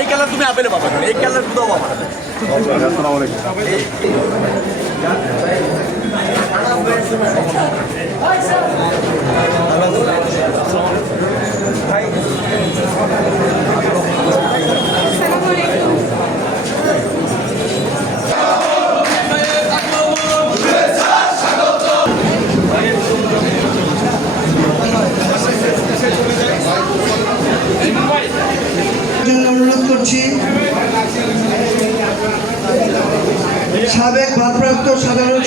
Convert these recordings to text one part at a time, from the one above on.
এই কালার তুমি আপেলে পাবা, এই কালার তো পাবা। অনুরোধ করছি সাবেক ভারপ্রাপ্ত সাধারণ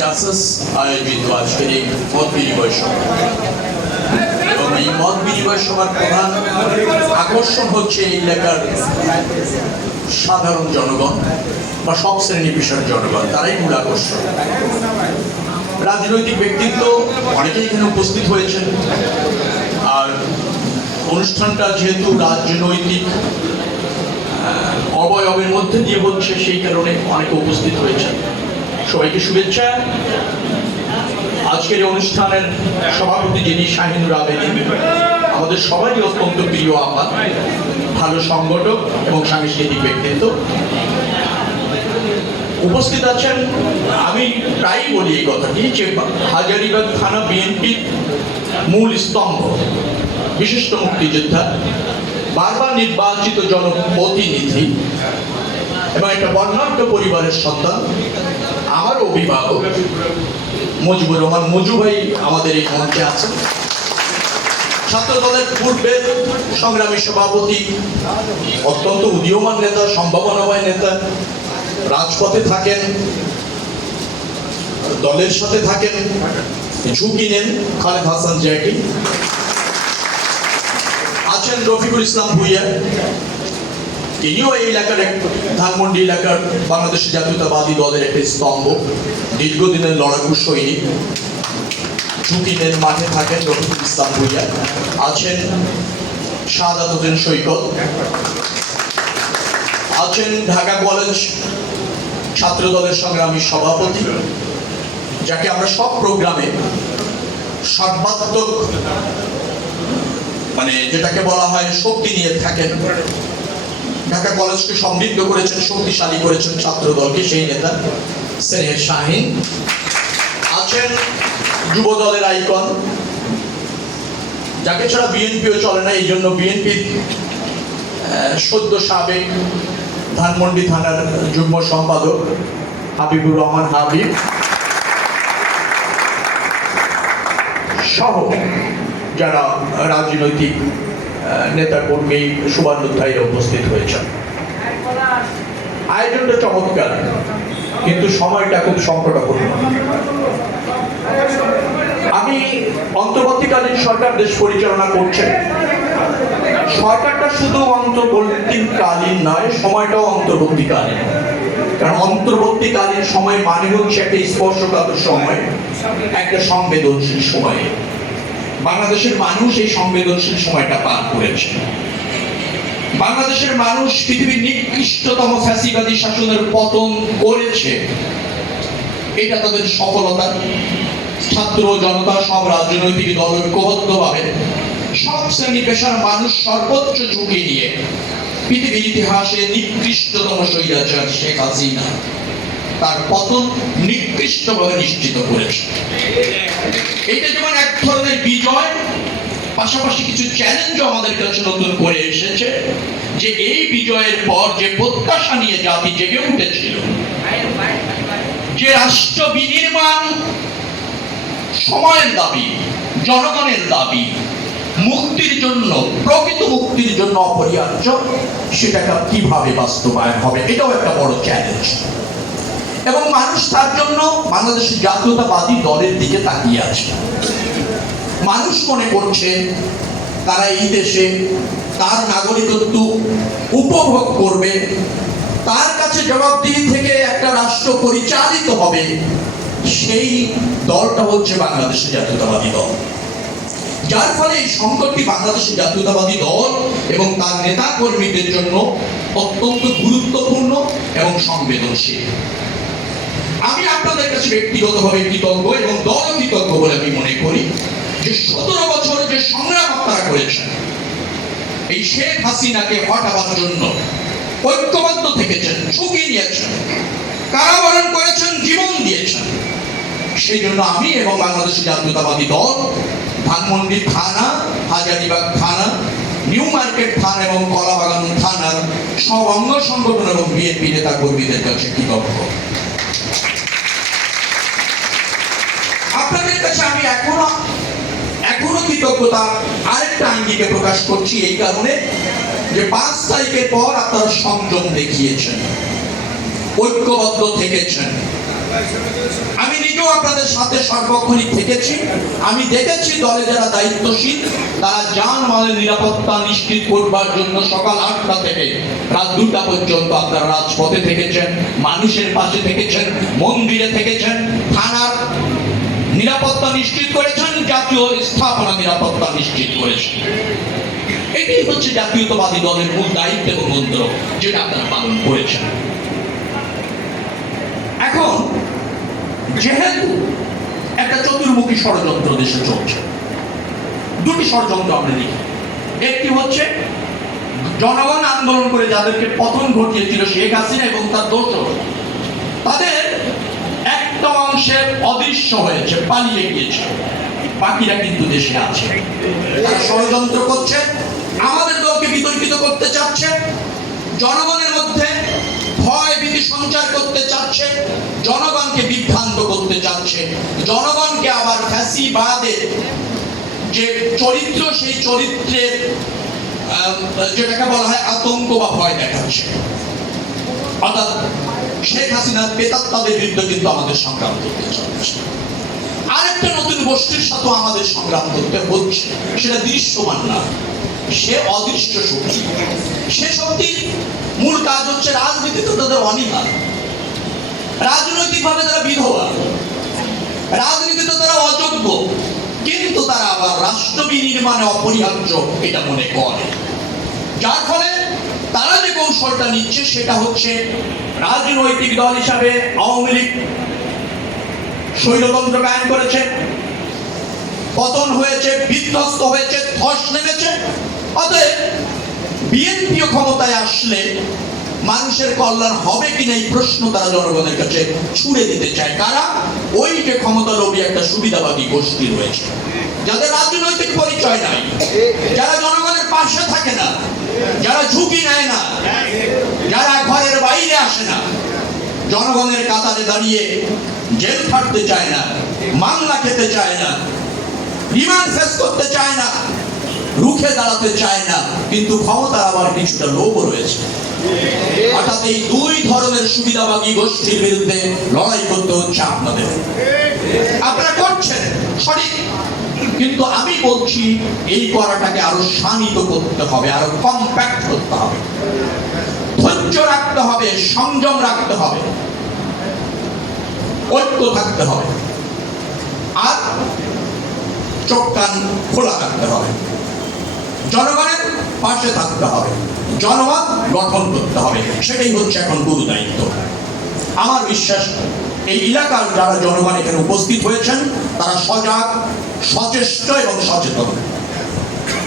জাসাস আয়োজিত আজকের এই মত বিনিময় সভা এবং এই মত বিনিময় সভার প্রধান আকর্ষণ হচ্ছে এই এলাকার সাধারণ জনগণ বা সব শ্রেণী পেশার জনগণ, তারাই মূল আকর্ষণ। রাজনৈতিক ব্যক্তিত্ব অনেকেই এখানে উপস্থিত হয়েছেন, আর অনুষ্ঠানটা যেহেতু রাজনৈতিক অবয়বের মধ্যে দিয়ে হচ্ছে সেই কারণে অনেকে উপস্থিত হয়েছেন। সবাইকে শুভেচ্ছা। আজকের এই অনুষ্ঠানের সভাপতি যিনি শাহিনুর আবেদীন, আমাদের সবারই অত্যন্ত প্রিয় আপা, ভালো সংগঠক এবং সাংস্কৃতিক ব্যক্তিত্ব উপস্থিত আছেন। আমি প্রায়ই বলি এই কথাটি যে হাজারীবাগ থানা বিএনপির মূল স্তম্ভ, বিশিষ্ট মুক্তিযোদ্ধা, বারবার নির্বাচিত জনপ্রতিনিধি এবং একটা বর্ণাঢ্য পরিবারের সন্তান, আমার অভিভাবক মুজিবুর রহমান মজু ভাই আমাদের এই মঞ্চে আছেন। ছাত্র দলের পূর্বের সংগ্রামী সভাপতি, অত্যন্ত উদীয়মান নেতা, সম্ভাবনাময় নেতা, রাজপথে থাকেন, দলের সাথে থাকেন, ঝুঁকি নেন খালেদ হাসান জ্যাকি আছেন, রফিকুল ইসলাম ভুইয়া, তিনিও এই এলাকার ধানমন্ডি এলাকার বাংলাদেশ জাতীয়তাবাদী দলের একটি স্তম্ভ, দীর্ঘদিনের লড়াকু সৈনিক, ঝুঁকি নেন, মাঠে থাকেন রফিকুল ইসলাম ভুইয়া। আছেন শাহাদাত হোসেন সৈকত, আছেন ঢাকা কলেজ ছাত্র দলের সংগ্রামী সভাপতি, যাকে আমরা সব প্রোগ্রামে সর্বাত্মক যেটাকে বলা হয় শক্তি নিয়ে থাকেন। ঢাকা কলেজকে সমৃদ্ধ করেছেন, শক্তিশালী করেছেন ছাত্র দলকে, সেই নেতা সেনেহের শাহিন। আছেন যুব দলের আইকন, যাকে ছাড়া বিএনপিও চলে না, এই জন্য বিএনপির সদ্য সাবেক ধানমন্ডি থানার যুগ্ম সম্পাদক হাবিবুর রহমান হাবিব সহ যারা রাজনৈতিক নেতা কর্মী, শুভানুধ্যায়ীরা উপস্থিত হয়েছেন। আয়োজনটা চমৎকার, কিন্তু সময়টা খুব সংকটাপূর্ণ। আমি অন্তর্বর্তীকালীন সরকার দেশ পরিচালনা করছে, সরকারটা শুধু অন্তর্বর্তীকালীন নয়, সময়টাও অন্তর্বর্তীকালীন। কারণ অন্তর্বর্তীকালীন সময় মানে হচ্ছে একটা স্পর্শকাতর সময়, একটা সংবেদনশীল সময়। বাংলাদেশের মানুষ এই সংবেদনশীল সময়টা পার করেছে। বাংলাদেশের মানুষ পৃথিবীর নিকৃষ্টতম ফ্যাসিবাদী শাসনের পতন করেছে, এটা তাদের সফলতা। ছাত্র জনতা, সব রাজনৈতিক দল ঐক্যবদ্ধভাবে, সব শ্রেণী পেশার মানুষ সর্বোচ্চ ঝুঁকি নিয়ে পৃথিবীর ইতিহাসে নিকৃষ্টতম স্বৈরাচার শেখ হাসিনা তার পতন নিকৃষ্টভাবে নিশ্চিত করেছে। এটা যেমন এক ধরনের বিজয়, পাশাপাশি কিছু চ্যালেঞ্জ আমাদের কাছে নতুন করে এসেছে, যে এই বিজয়ের পর যে প্রত্যাশা নিয়ে জাতি জেগে উঠেছিল, যে রাষ্ট্র বিনির্মাণ সময়ের দাবি, জনগণের দাবি, মুক্তির জন্য, প্রকৃত মুক্তির জন্য অপরিহার্য, সেটাকে কিভাবে বাস্তবায়ন হবে, এটাও একটা বড় চ্যালেঞ্জ। এবং মানুষ তার জন্য বাংলাদেশের জাতীয়তাবাদী দলের দিকে তাকিয়ে আছে। মানুষ মনে করছে তারা এই দেশে তার নাগরিকত্ব উপভোগ করবে, তার কাছে জবাবদিহি থেকে একটা রাষ্ট্র পরিচালিত হবে, সেই দলটা হচ্ছে বাংলাদেশের জাতীয়তাবাদী দল। যার ফলে এই সংকটটি বাংলাদেশের জাতীয়তাবাদী দল এবং তার নেতা কর্মীদের জন্য অত্যন্ত গুরুত্বপূর্ণ এবং সংবেদনশীল। আমি আপনাদের কাছে ব্যক্তিগতভাবে কৃতজ্ঞ এবং দল কৃতজ্ঞ বলে আমি মনে করি যে 17 বছর যে সংগ্রাম আপনারা করেছেন এই শেখ হাসিনাকে হটাবার জন্য, ঐক্যবদ্ধ থেকেছেন, ঝুঁকি নিয়েছেন, কারাবরণ করেছেন, জীবন দিয়েছেন, সেই জন্য আমি এবং বাংলাদেশের জাতীয়তাবাদী দল ধানমন্ডি থানা, হাজারীবাগ থানা, নিউ মার্কেট থানা এবং কলাবাগান থানার সব অঙ্গ সংগঠন এবং বিএনপি নেতা কর্মীদের কাছে কৃতজ্ঞ। আপনাদের কাছে আমি এখনো কৃতজ্ঞতা আরেকটা আঙ্গিকে প্রকাশ করছি, এই কারণে যে 5 তারিখের পর আপনারা সংযম দেখিয়েছেন, ঐক্যবদ্ধ থেকেছেন। আমি নিজেও আপনাদের সাথে সর্বক্ষণিক থেকেছি। আমি দেখেছি দলে যারা দায়িত্বশীল তারা জানমালের নিরাপত্তা নিশ্চিত করবার জন্য সকাল 8টা থেকে রাত 2টা পর্যন্ত আপনারা রাজপথে থেকেছেন, মানুষের পাশে থেকেছেন, মন্দিরে থেকেছেন, থানার নিরাপত্তা নিশ্চিত করেছেন, জাতীয় স্থাপনা নিরাপত্তা নিশ্চিত করেছেন। এটাই হচ্ছে জাতীয়তাবাদী দলের মূল দায়িত্ব এবং মন্ত্র, যেটা আপনারা পালন করেছেন। এখন যেহেতু একটা চতুর্মুখী ষড়যন্ত্র দেশে চলছে, দুটি ষড়যন্ত্র আমরা দেখি। একটি হচ্ছে জনগণ আন্দোলন করে যাদেরকে পতন ঘটিয়েছিল শেখ হাসিনা এবং তার দোসর, তাদের একটা অংশের অদৃশ্য হয়েছে, পালিয়ে গিয়েছে, বাকিরা কিন্তু দেশে আছে। তারা ষড়যন্ত্র করছে, আমাদের দলকে বিতর্কিত করতে চাচ্ছে, জনগণের মধ্যে ভয় ভীতি সঞ্চার করতে চাচ্ছে, জনগণকে বিভ্রান্ত করতে চাচ্ছে, জনগণকে আবার ফ্যাসিবাদের যে চরিত্র সেই চরিত্রের যেটাকে বলা হয় আতঙ্ক বা ভয় দেখাচ্ছে। অর্থাৎ শেখ হাসিনার প্রেতাত্মাদের বিরুদ্ধে কিন্তু আমাদের সংগ্রাম করতে চলছে। আরেকটা নতুন গোষ্ঠীর সাথে আমাদের সংগ্রাম করতে হচ্ছে, সেটা দৃশ্যমান না, সে অদৃশ্য শক্তি। সে শক্তির মূল কাজ হচ্ছে রাজনীতিতে তাদের অনীহা, রাজনৈতিকভাবে তারা বিধবা, রাজনীতিতে তারা অযোগ্য, কিন্তু তারা আবার রাষ্ট্র বিনির্মাণে অপরিহার্য এটা মনে করে। যার ফলে তারা যে কৌশলটা নিচ্ছে সেটা হচ্ছে রাজনৈতিক দল হিসাবে আওয়ামী লীগ স্বৈরতন্ত্র কায়েম করেছে, পতন হয়েছে, বিধ্বস্ত হয়েছে, ধস নেমেছে। অতএব বিএনপিও ক্ষমতায় আসলে মানুষের কল্যাণ হবে কিনা এই প্রশ্ন তারা জনগণের কাছে ছুড়ে দিতে চায়। কারা? ওই যে ক্ষমতা লোভী একটা সুবিধাবাদী গোষ্ঠী রয়েছে, যাদের রাজনৈতিক পরিচয় নাই, যারা জনগণের পাশে থাকে না, যারা ঝুঁকি নেয় না, যারা ঘরের বাইরে আসে না, জনগণের কাতারে দাঁড়িয়ে জেল খাটতে চায় না, মামলা খেতে চায় না, রিমান্ড ফেস করতে চায় না, রুখে দাঁড়াতে চায় না, কিন্তু ক্ষমতার আবার কিছুটা লোভ রয়েছে। অর্থাৎ এই দুই ধরনের সুবিধাবাদী গোষ্ঠীর বিরুদ্ধে লড়াই করতে হচ্ছে আপনাদের। আপনারা করছেন সঠিক, কিন্তু আমি বলছি এই করাটাকে আরো শানিত করতে হবে, আরো কম্প্যাক্ট করতে হবে, ধৈর্য রাখতে হবে, সংযম রাখতে হবে, ঐক্য থাকতে হবে, আর চোখ কান খোলা রাখতে হবে, জনগণের পাশে থাকতে হবে, জনমত গঠন করতে হবে। সেটাই হচ্ছে এখন গুরু দায়িত্ব। আমার বিশ্বাস এই এলাকার যারা জনগণ এখানে উপস্থিত হয়েছেন তারা সজাগ, সচেষ্ট এবং সচেতন।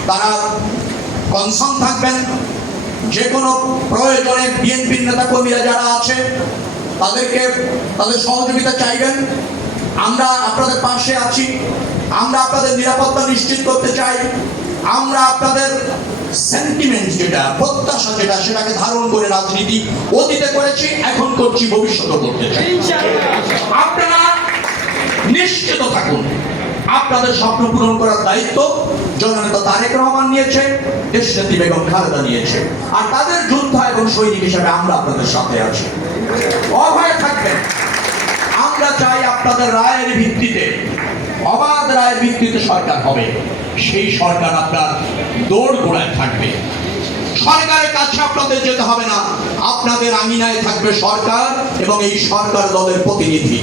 তারা কনসার্ন থাকবেন, যে কোনো প্রয়োজনে বিএনপির নেতা কর্মীরা যারা আছে তাদেরকে তাদের সহযোগিতা চাইবেন। আমরা আপনাদের পাশে আছি, আমরা আপনাদের নিরাপত্তা নিশ্চিত করতে চাই, আমরা আপনাদের সেন্টিমেন্ট যেটা, প্রত্যাশা যেটা, সেটাকে ধারণ করে রাজনীতি অতীতে করেছি, এখন করছি, ভবিষ্যতে করতে চাই। আপনারা নিশ্চিত থাকুন আপনাদের স্বপ্ন পূরণ করার দায়িত্ব জননেতা তারেক রহমান নিয়েছে, দেশনেত্রী বেগম খালেদা নিয়েছে। আর তাদের যোদ্ধা এবং সৈনিক হিসেবে আমরা আপনাদের সাথে আছি। অভয় থাকবেন। আমরা চাই আপনাদের রায়ের ভিত্তিতে, অবাধ রায়ের ভিত্তিতে সরকার হবে। সেই সরকার আপনার দৌড় গোড়ায় থাকবে। সরকারের কাছে আপনাদের যেতে হবে না, আপনাদের আঙিনায় থাকবে সরকার এবং এই সরকার দলের প্রতিনিধি।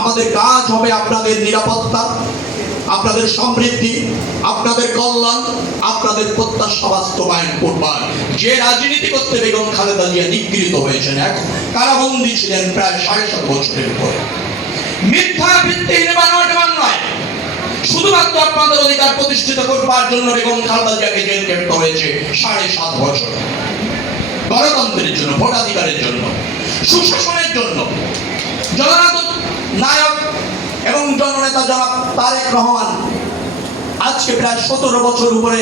আমাদের কাজ হবে আপনাদের নিরাপত্তা, আপনাদের সমৃদ্ধি, আপনাদের কল্যাণ, আপনাদের প্রত্যাশা বাস্তবায়ন করবার। যে রাজনীতি করতে বেগম খালেদা জিয়া নিগৃহীত হয়েছেন, এক কারাবন্দী ছিলেন প্রায় 7.5 বছরের উপরে, মিথ্যা ভিত্তিহীন বানোয়াট শুধুমাত্র আপনাদের অধিকার প্রতিষ্ঠিত করবার জন্য বেগম খালেদা জিয়াকে জেল খেটতে হয়েছে 7.5 বছর। গণতন্ত্রের জন্য, ভোটাধিকারের জন্য, সুশাসনের জন্য জননায়ক নায়ক এবং জননেতা জনাব তারেক রহমান আজকে প্রায় 17 বছর উপরে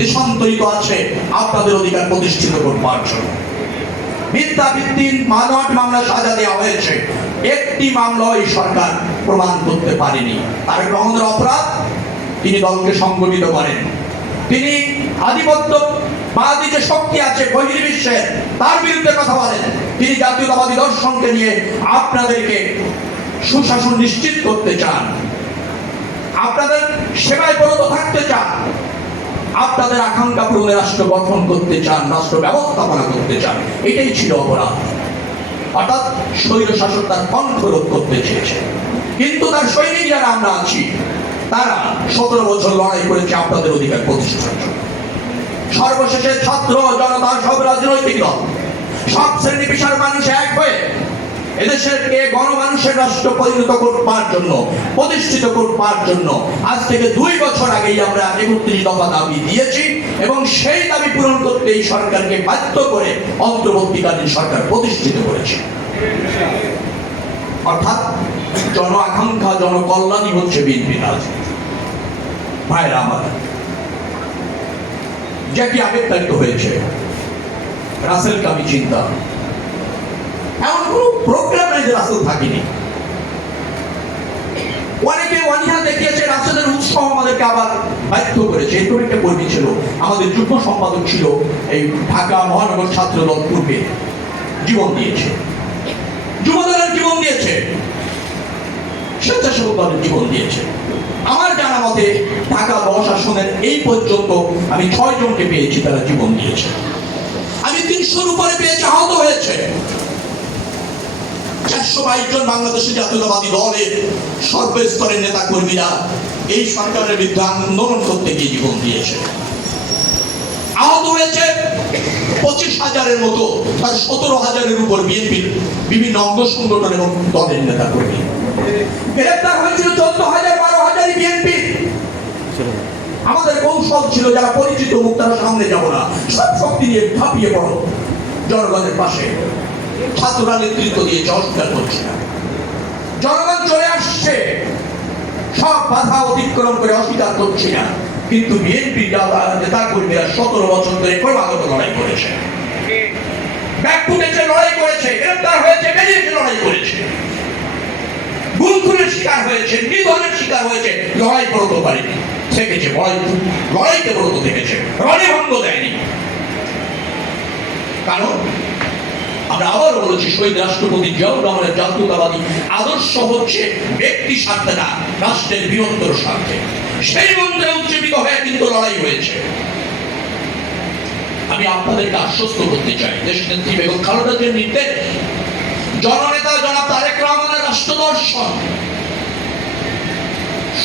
দেশান্তরিত আছে আপনাদের অধিকার প্রতিষ্ঠিত করবার জন্য। মিথ্যা ভিত্তিহীন বানোয়াট মামলা সাজা দেওয়া হয়েছে, একটি মামলা এই সরকার প্রমাণ করতে পারেনি। তারেক রহমানের অপরাধ, তিনি দলকে সংগঠিত করেন, তিনি আধিপত্যবাদী যে শক্তি আছে বহির্বিশ্বের তার বিরুদ্ধে কথা বলেন, তিনি জাতীয়তাবাদী দর্শনকে নিয়ে আপনাদেরকে সুশাসন নিশ্চিত করতে চান, আপনাদের সেবায় ব্রত থাকতে চান, আপনাদের আকাঙ্ক্ষা পূরণে রাষ্ট্র গঠন করতে চান, রাষ্ট্র ব্যবস্থাপনা করতে চান। এটাই ছিল অপরাধ। অর্থাৎ স্বৈর শাসক তার কণ্ঠ রোধ করতে চেয়েছে, কিন্তু তার সৈনিক যারা আমরা আছি তারা 17 বছর লড়াই করেছে আপনাদের অধিকার প্রতিষ্ঠার জন্য। সর্বশেষে ছাত্র জনতা, সব রাজনৈতিক দল, সব শ্রেণী পেশার মানুষ এক হয়ে এদেশেরকে গণমানুষের রাষ্ট্র পরিণত করবার জন্য, প্রতিষ্ঠিত করবার জন্য আজ থেকে 2 বছর আগেই আমরা 31 দফা দাবি দিয়েছি এবং সেই দাবি পূরণ করতে এই সরকারকে বাধ্য করে অন্তর্বর্তীকালীন সরকার প্রতিষ্ঠিত করেছে। অর্থাৎ জন আকাঙ্ক্ষা, জনকল্যাণই হচ্ছে বিএনপির রাজনীতি। ভাইরা আমার, জ্যাকি আবেগতাড়িত হয়েছে, রাসেল কামি চিন্তা, এমন কোন প্রোগ্রাম নাই যে রাসেল থাকেনি। অনেকে অনীহা দেখিয়েছে, রাসেলের উৎসাহ আমাদেরকে আবার বাধ্য করেছে। এরকম একটা কর্মী ছিল, আমাদের যুগ্ম সম্পাদক ছিল এই ঢাকা মহানগর ছাত্র দল, পূর্বে জীবন দিয়েছে, যুবদলের জীবন দিয়েছে, স্বেচ্ছাসেবক দলের জীবন দিয়েছে। আমার জানা মতে ঢাকা 10 আসনের এই পর্যন্ত আমি 6 জনকে পেয়েছি তারা জীবন দিয়েছে। আমি 300-র উপরে পেয়েছি, আহত হয়েছে। 422 জন বাংলাদেশের জাতীয়তাবাদী দলের সর্বস্তরের নেতা কর্মীরা এই সরকারের বিরুদ্ধে আন্দোলন করতে গিয়ে জীবন দিয়েছে। আহত হয়েছে 25,000-এর মতো, তার 17,000-এর উপর বিএনপির বিভিন্ন অঙ্গ সংগঠন এবং দলের নেতা কর্মী। গ্রেফতার হয়েছিল 14,000, 12,000 বিএনপি। আমাদের কৌশল ছিল যারা পরিচিত মুখ তারা সামনে যাব না, সব শক্তি নিয়ে ঝাঁপিয়ে পড়ো জনগণের পাশে। ছাত্ররা নেতৃত্ব দিয়েছে, অস্বীকার করছে না। জনগণ চলে আসছে, সব বাধা অতিক্রম করে অস্বীকার করছি না, কিন্তু বিএনপি নেতা কর্মীরা 17 বছর ধরে ক্রমাগত লড়াই করেছে, ব্যাক ফুটেছে, লড়াই করেছে, গ্রেফতার হয়েছে, বেরিয়েছে, লড়াই করেছে, গুম-খুনের শিকার হয়েছে, নিধনের শিকার হয়েছে, লড়াই ব্রত পারেনি, থেকেছে, লড়াইতে ব্রত থেকেছে, রণভঙ্গ দেয়নি। কারণ আমরা আবার বলেছি, শহীদ রাষ্ট্রপতি জিয়াউর রহমানের জাতীয়তাবাদী আদর্শ হচ্ছে ব্যক্তি স্বার্থে না, রাষ্ট্রের বৃহত্তর স্বার্থে। সেই মন্ত্রে উজ্জীবিত হয়ে কিন্তু লড়াই হয়েছে। আমি আপনাদেরকে আশ্বস্ত করতে চাই, দেশনেত্রী বেগম খালেদা জিয়ার নির্দেশ, জননেতা জনাব তারেক রহমানের রাষ্ট্র দর্শন,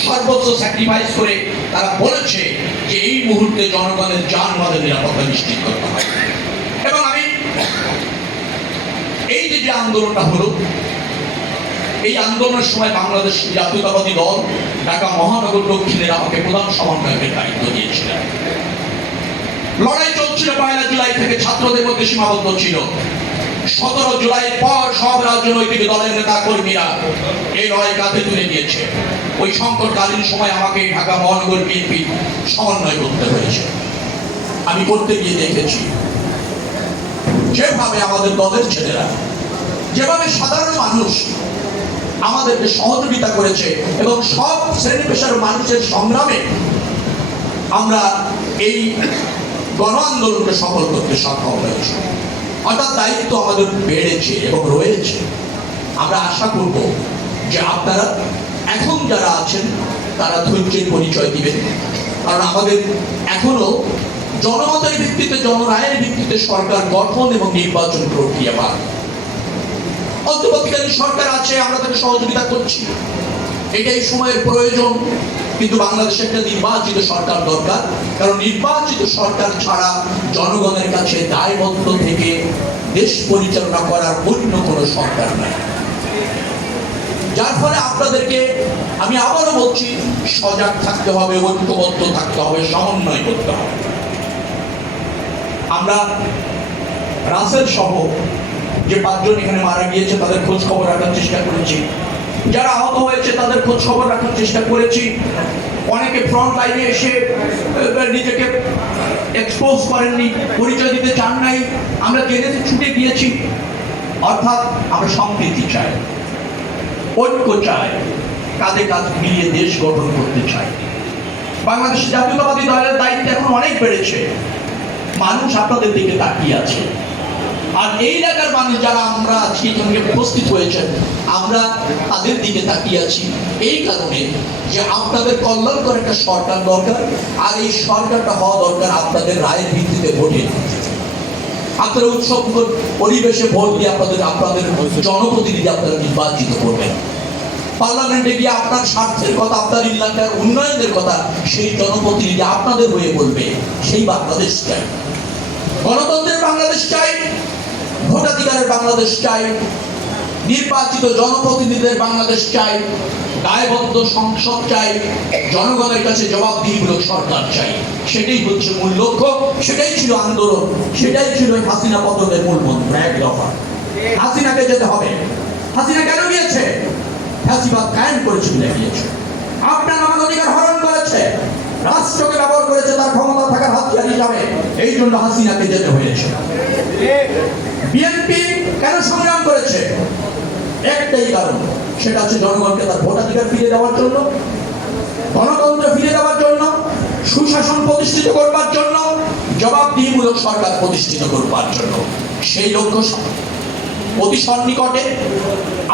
সর্বোচ্চ স্যাক্রিফাইস করে তারা বলেছে যে এই মুহূর্তে জনগণের জান-মালের নিরাপত্তা নিশ্চিত করতে হবে। এবং আমি এই যে আন্দোলনটা হলো, এই আন্দোলনের সময় বাংলাদেশ জাতীয়তাবাদী দল ঢাকা মহানগর দক্ষিণের আমাকে প্রধান সমন্বয়কের দায়িত্ব দিয়েছিলেন। লড়াই চলছিল 1 জুলাই থেকে, ছাত্রদের মধ্যে সীমাবদ্ধ ছিল। 17 জুলাইয়ের পর সব রাজনৈতিক দলের নেতা কর্মীরা এই লড়াই কাঁধে তুলে দিয়েছে। ওই সংকটকালীন সময় আমাকে ঢাকা মহানগর বিএনপি সমন্বয় করতে হয়েছে। আমি করতে গিয়ে দেখেছি যেভাবে আমাদের দলের ছেলেরা, যেভাবে সাধারণ মানুষ আমাদেরকে সহযোগিতা করেছে এবং সব শ্রেণী পেশার মানুষের সংগ্রামে আমরা এই গণ আন্দোলনকে সফল করতে সক্ষম হয়েছি। অর্থাৎ দায়িত্ব আমাদের বেড়েছে এবং রয়েছে। আমরা আশা করব যে আপনারা এখন যারা আছেন তারা ধৈর্যের পরিচয় দিবেন, কারণ আমাদের এখনো জনমতের ভিত্তিতে, জনরায়ের ভিত্তিতে সরকার গঠন এবং নির্বাচন প্রক্রিয়া বাদ। অন্তর্বর্তীকালীন সরকার আছে, আমরা তাকে সহযোগিতা করছি, এটাই সময়ের প্রয়োজন। কিন্তু বাংলাদেশে একটা নির্বাচিত সরকার দরকার, কারণ নির্বাচিত সরকার ছাড়া জনগণের কাছে দায়বদ্ধ থেকে দেশ পরিচালনা করার অন্য কোনো সরকার নাই। যার ফলে আপনাদেরকে আমি আবারও বলছি, সজাগ থাকতে হবে, ঐক্যবদ্ধ থাকতে হবে, সমন্বয় করতে হবে। আমরা রাসেল সহ যে 5 জন এখানে মারা গিয়েছে তাদের খোঁজ খবর রাখার চেষ্টা করেছি, যারা আহত হয়েছে তাদের খোঁজ খবর রাখার চেষ্টা করেছি। অনেকে ফ্রন্ট লাইনে এসে নিজেকে এক্সপোজ করেননি, পরিচয় দিতে চান নাই, আমরা জেনে ছুটে গিয়েছি। অর্থাৎ আমরা সম্প্রীতি চাই, ঐক্য চাই, কাঁধে কাঁধ মিলিয়ে দেশ গঠন করতে চাই। বাংলাদেশ জাতীয়তাবাদী দলের দায়িত্ব এখন অনেক বেড়েছে, মানুষ আপনাদের দিকে তাকিয়ে আছে। আর এই এলাকার মানুষ যারা আমরা আজকে এখানে উপস্থিত হয়েছেন, আমরা তাদের দিকে তাকিয়ে আছি এই কারণে যে আপনাদের কল্যাণকর একটা সরকার দরকার, আর এই সরকারটা হওয়া দরকার আপনাদের রায়ের ভিত্তিতে ভোটে। আপনারা উৎসব পরিবেশে ভোট দিয়ে আপনাদের জনপ্রতিনিধি আপনারা নির্বাচিত করবেন। পার্লামেন্টে গিয়ে আপনার স্বার্থের কথা, আপনার এলাকার উন্নয়নের কথা সেই জনপ্রতিনিধি আপনাদের হয়ে বলবে। সেই বাংলাদেশ চাই, গণতন্ত্রের বাংলাদেশ চাই, ভোটাধিকারের বাংলাদেশ চাই, নির্বাচিত জনপ্রতিনিধিদের বাংলাদেশ চাই, দায়বদ্ধ সংসদ চাই, জনগণের কাছে জবাবদিহিমূলক সরকার চাই। সেটাই হচ্ছে মূল লক্ষ্য, সেটাই ছিল আন্দোলন, সেটাই ছিল হাসিনা পতনের মূল মন্ত্র। এক দফা হাসিনাকে যেতে হবে। হাসিনা কেন গিয়েছে? ফ্যাসিবাদ কায়েম করেছে বলে গিয়েছে। আপনার আমার অধিকার হরণ করেছে, রাষ্ট্রকে ব্যবহার করেছে তার ক্ষমতা থাকার হাতিয়ার হিসাবে, এই জন্য হাসিনাকে যেতে হয়েছে। বিএনপি কেন সংগ্রাম করেছে? একটাই কারণ, সেটা হচ্ছে জনগণকে তার ভোটাধিকার ফিরে দেওয়ার জন্য, গণতন্ত্র ফিরে দেওয়ার জন্য, সুশাসন প্রতিষ্ঠিত করবার জন্য, জবাবদিহিমূলক সরকার প্রতিষ্ঠিত করবার জন্য। সেই লক্ষ্য অতি সন্নিকটে।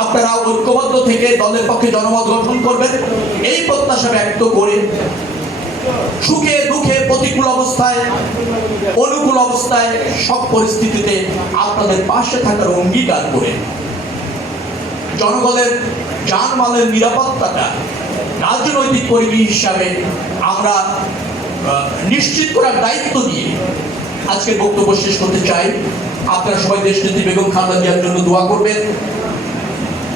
আপনারা ঐক্যবদ্ধ থেকে দলের পক্ষে জনমত গঠন করবেন, এই প্রত্যাশা ব্যক্ত করে সুখে দুঃখে, প্রতিকূল অবস্থায়, অনুকূল অবস্থায়, সব পরিস্থিতিতে আপনাদের পাশে থাকার অঙ্গীকার করে জনগণের জানমালের নিরাপত্তাটা রাজনৈতিক কর্মী হিসাবে আমরা নিশ্চিত করার দায়িত্ব নিয়ে আজকে বক্তব্য শেষ করতে চাই। আপনারা সবাই দেশনেত্রী বেগম খালেদা জিয়ার জন্য দোয়া করবেন,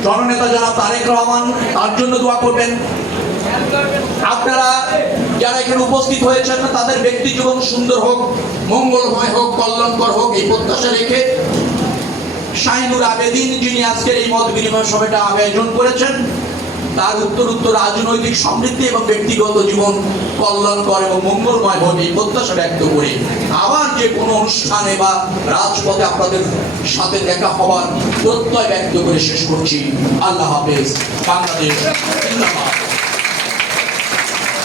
জননেতা জনাব তারেক রহমান তার জন্য দোয়া করবেন। আপনারা যারা এখানে উপস্থিত হয়েছেন তাদের ব্যক্তি জীবন সুন্দর হোক, মঙ্গলময় হোক, কল্যাণকর হোক, এই প্রত্যাশা রেখে শাহিনুর আবেদিন যিনি আজকের এই মত বিনিময় সভাটা আয়োজন করেছেন, তার উত্তর রাজনৈতিক সমৃদ্ধি এবং ব্যক্তিগত জীবন কল্যাণকর এবং মঙ্গলময় হোক, এই প্রত্যাশা ব্যক্ত করে আবার যে কোনো অনুষ্ঠানে বা রাজপথে আপনাদের সাথে দেখা হওয়ার প্রত্যয় ব্যক্ত করে শেষ করছি। আল্লাহ হাফেজ। বাংলাদেশ জিন্দাবাদ।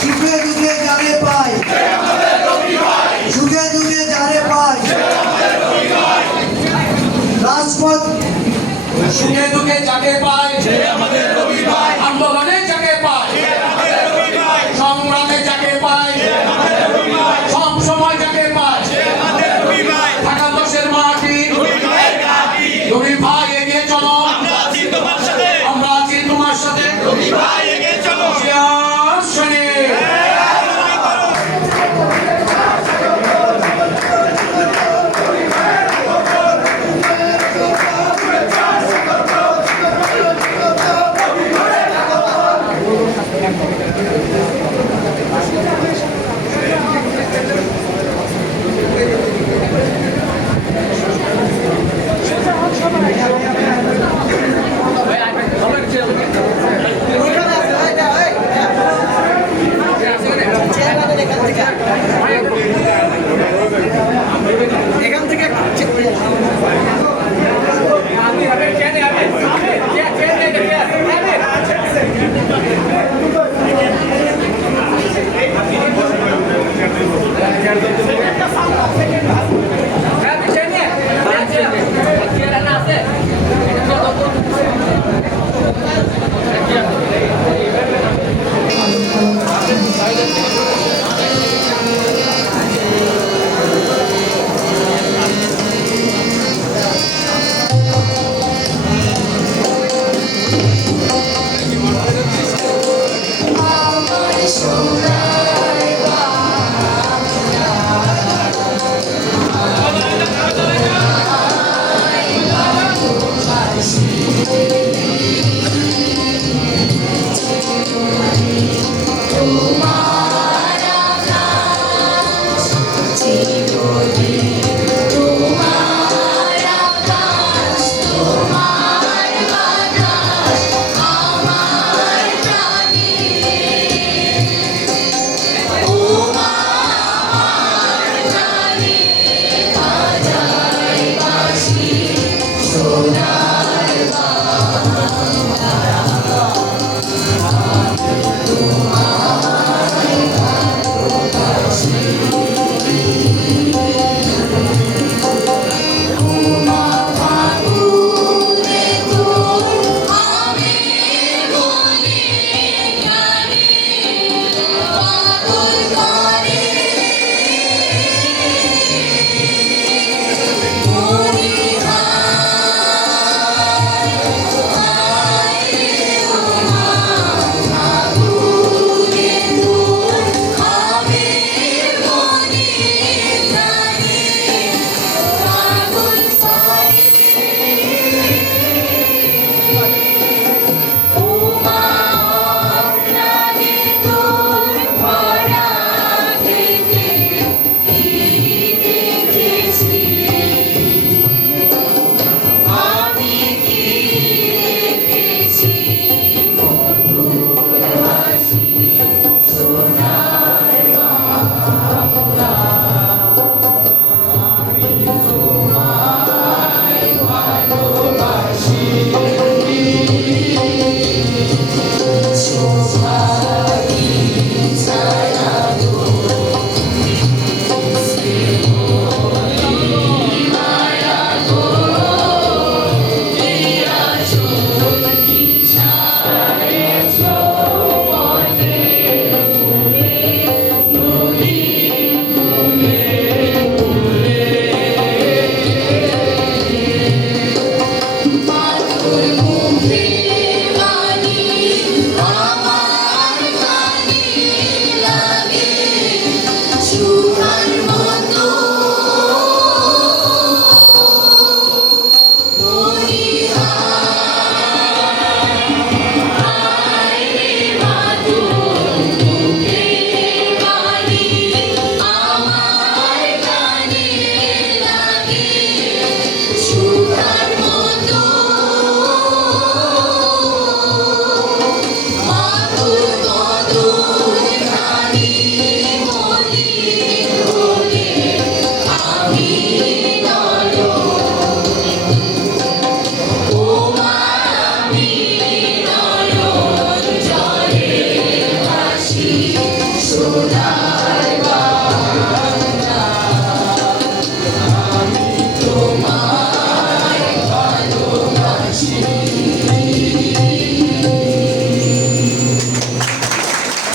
সুখে দুঃখে যারে পাই, সুখে দুঃখে যারে পাই, রাজপথ সুখে দুঃখে যাকে পায় আন্দোলনে যাকে পায়, সংগ্রামে যাকে পায়, সব সময় যাকে পায়, ঢাকা 10-এর মাটি, রবি ভাই এগিয়ে চলো, আমরা আছি তোমার সাথে, জিয়ার সৈনিক।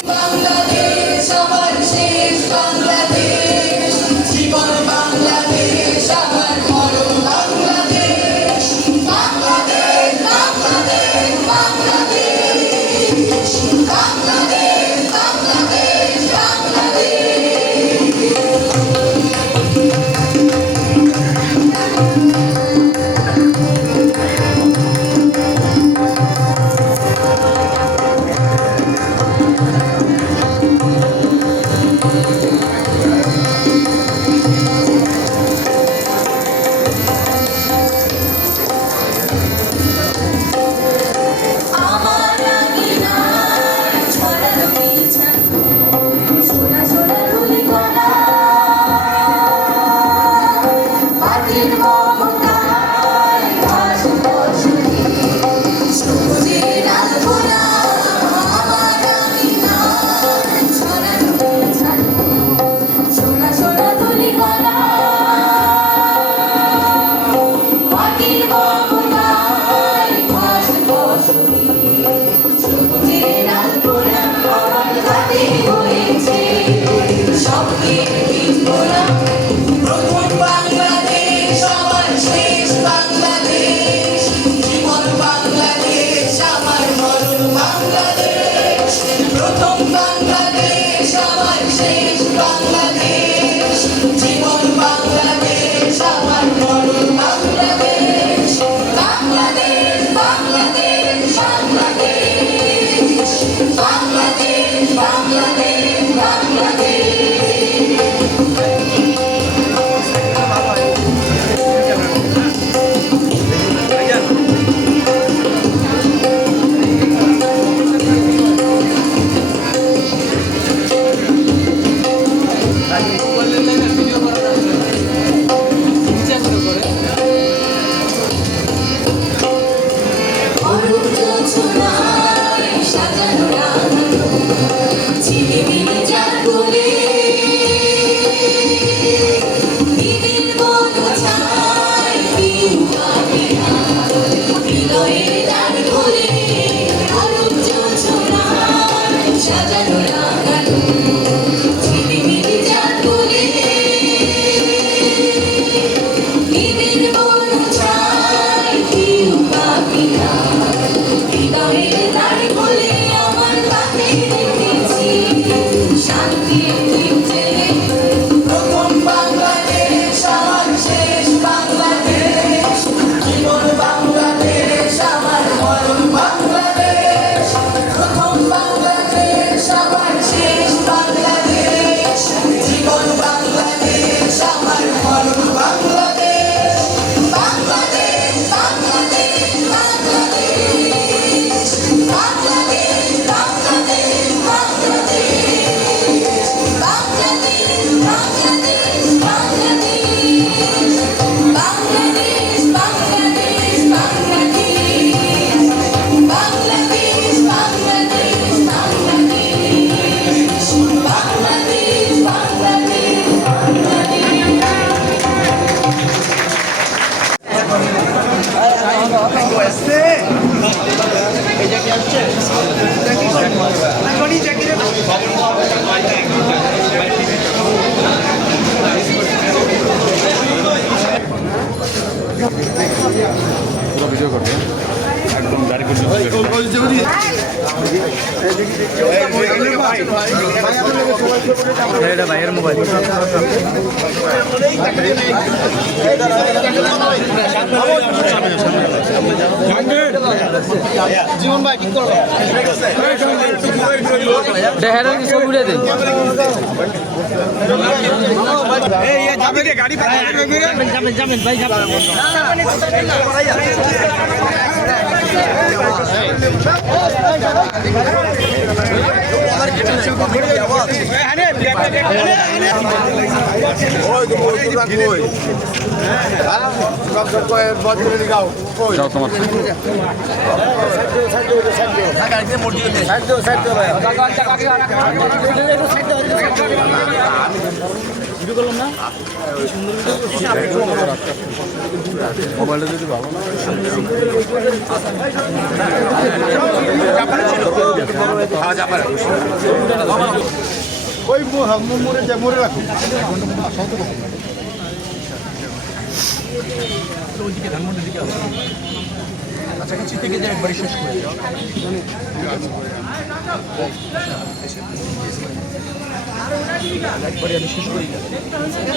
বাংলাদেশ আমার শেষ বাংলাদেশ, জীবন বাংলাদেশ আমার মরণ বাংলাদেশ, বাংলাদেশ বাংলাদেশ বাংলাদেশ, বাংলাদেশ বাংলাদেশ বাংলাদেশ। আমার আঙিনায় ছড়ানো বিছানা, সোনা সোনা ধুলি কণা, মাটির মমতায় ঘাস বসতি, সবুজের আলপনা। আমার আঙিনায় ছড়ানো বিছানা, সোনা সোনা ধুলি কণা, মাটির মমতায় ঘাস বসতি, সবুজের আলপনা। আমার হাতে হয়েছে স্বপ্নের বীজবোনা। প্রথম বাংলাদেশ আমার শেষ বাংলাদেশ, জীবন বাংলাদেশ আমার মরণ বাংলাদেশ। প্রথম বাংলাদেশ আমার শেষ বাংলাদেশ, জীবন বাংলাদেশ আমার মরণ বাংলাদেশ। বাংলাদেশ বাংলাদেশ বাংলাদেশ, বাংলাদেশ বাংলাদেশ বাংলাদেশ। অরুণ জোছনায় সাজানো রাঙানো ঝিলিমিলি যার কোলে, ঈদের বনছায় পিউ পাখিরা হৃদয়ের দ্বার খোলে। অরুণ জোছনায় সাজানো রাঙানো ঝিলিমিলি যার কোলে, ঈদের বনছায় পিউ পাখিরা হৃদয়ের দ্বার খোলে। আমার পাতে দেখেছি শান্তির দীপ্তে। প্রথম বাংলাদেশ আমার শেষ বাংলাদেশ, জীবন বাংলাদেশ আমার মরণ বাংলাদেশ। প্রথম বাংলাদেশ আমার শেষ বাংলাদেশ, জীবন বাংলাদেশ আমার মরণ বাংলাদেশ। বাংলাদেশ বাংলাদেশ বাংলাদেশ, বাংলাদেশ বাংলাদেশ বাংলাদেশ, বাংলাদেশ বাংলাদেশ বাংলাদেশ, বাংলাদেশ বাংলাদেশ বাংলাদেশ, বাংলাদেশ বাংলাদেশ বাংলাদেশ, বাংলাদেশ বাংলাদেশ বাংলাদেশ। একদম গাড়ি করে এটা ভাইয়ের মোবাইল। জীবন ভাই ঠিক করো। দেখেন কি সব উড়ে দেন। এই যাবে কে গাড়ি যাবেন ভাই যাবেন। মোবাইলটা যদি ভালো না ওই মরে রাখো কাছাকাছি থেকে যে একবারই শেষ করে একবারে আমি শেষ করি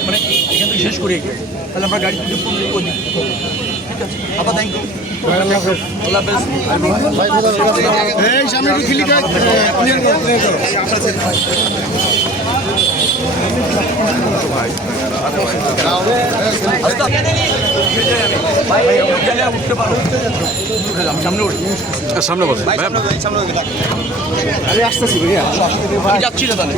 মানে এখান থেকে শেষ করি তাহলে আমরা গাড়ি থেকে ঠিক আছে আবার থ্যাংক ইউ আল্লাহ হাফেজ। এই সামনে একটু ক্লিয়ার করো সামনে বসে আমি আসতেছি ভাইয়া যাচ্ছি না তাহলে